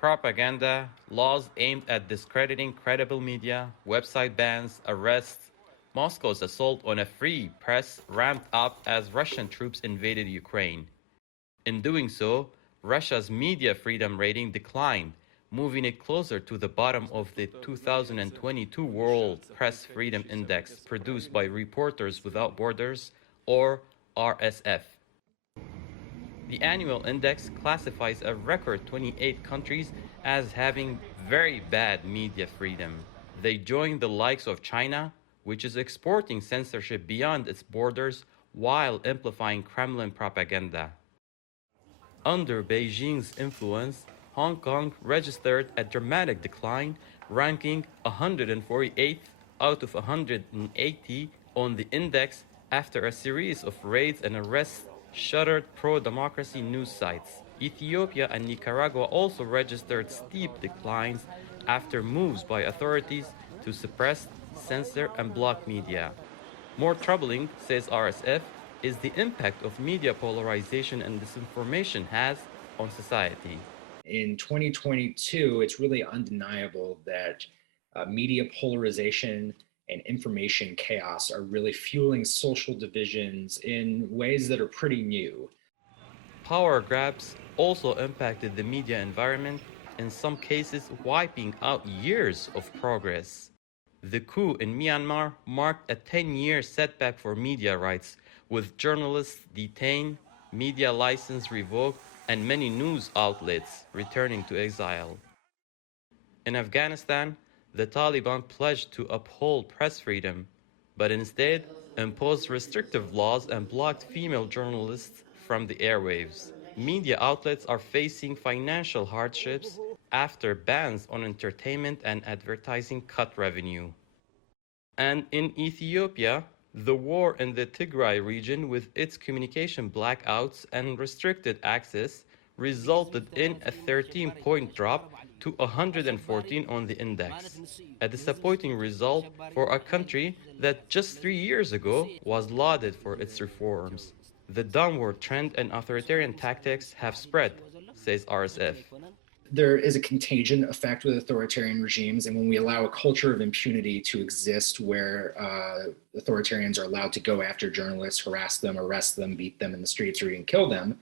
Propaganda, laws aimed at discrediting credible media, website bans, arrests. Moscow's assault on a free press ramped up as Russian troops invaded Ukraine. In doing so, Russia's media freedom rating declined, moving it closer to the bottom of the 2022 World Press Freedom Index produced by Reporters Without Borders, or RSF. The annual index classifies a record 28 countries as having very bad media freedom. They join the likes of China, which is exporting censorship beyond its borders while amplifying Kremlin propaganda. Under Beijing's influence, Hong Kong registered a dramatic decline, ranking 148th out of 180 on the index after a series of raids and arrests shuttered pro-democracy news sites. Ethiopia and Nicaragua also registered steep declines after moves by authorities to suppress, censor, and block media. More troubling, says RSF, is the impact of media polarization and disinformation has on society. In 2022, it's really undeniable that media polarization and information chaos are really fueling social divisions in ways that are pretty new. Power grabs also impacted the media environment, in some cases wiping out years of progress. The coup in Myanmar marked a 10-year setback for media rights, with journalists detained, media license revoked, and many news outlets returning to exile. In Afghanistan, the Taliban pledged to uphold press freedom, but instead imposed restrictive laws and blocked female journalists from the airwaves. Media outlets are facing financial hardships after bans on entertainment and advertising cut revenue. And in Ethiopia, the war in the Tigray region, with its communication blackouts and restricted access, resulted in a 13-point drop to 114 on the index, a disappointing result for a country that just 3 years ago was lauded for its reforms. The downward trend and authoritarian tactics have spread, says RSF. There is a contagion effect with authoritarian regimes, and when we allow a culture of impunity to exist where authoritarians are allowed to go after journalists, harass them, arrest them, beat them in the streets, or even kill them,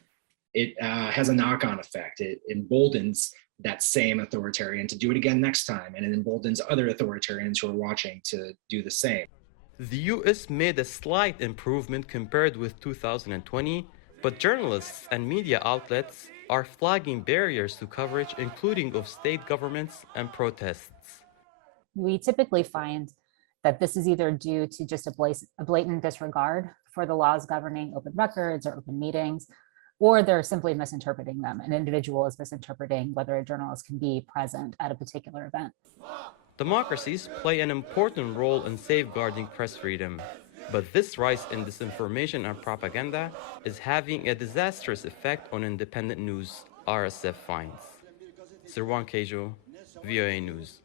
it has a knock-on effect. It emboldens that same authoritarian to do it again next time, and it emboldens other authoritarians who are watching to do the same. The US made a slight improvement compared with 2020, but journalists and media outlets are flagging barriers to coverage, including of state governments and protests. We typically find that this is either due to just a blatant disregard for the laws governing open records or open meetings, or they're simply misinterpreting them. An individual is misinterpreting whether a journalist can be present at a particular event. Democracies play an important role in safeguarding press freedom, but this rise in disinformation and propaganda is having a disastrous effect on independent news, RSF finds. Sirwan Kajjo, VOA News.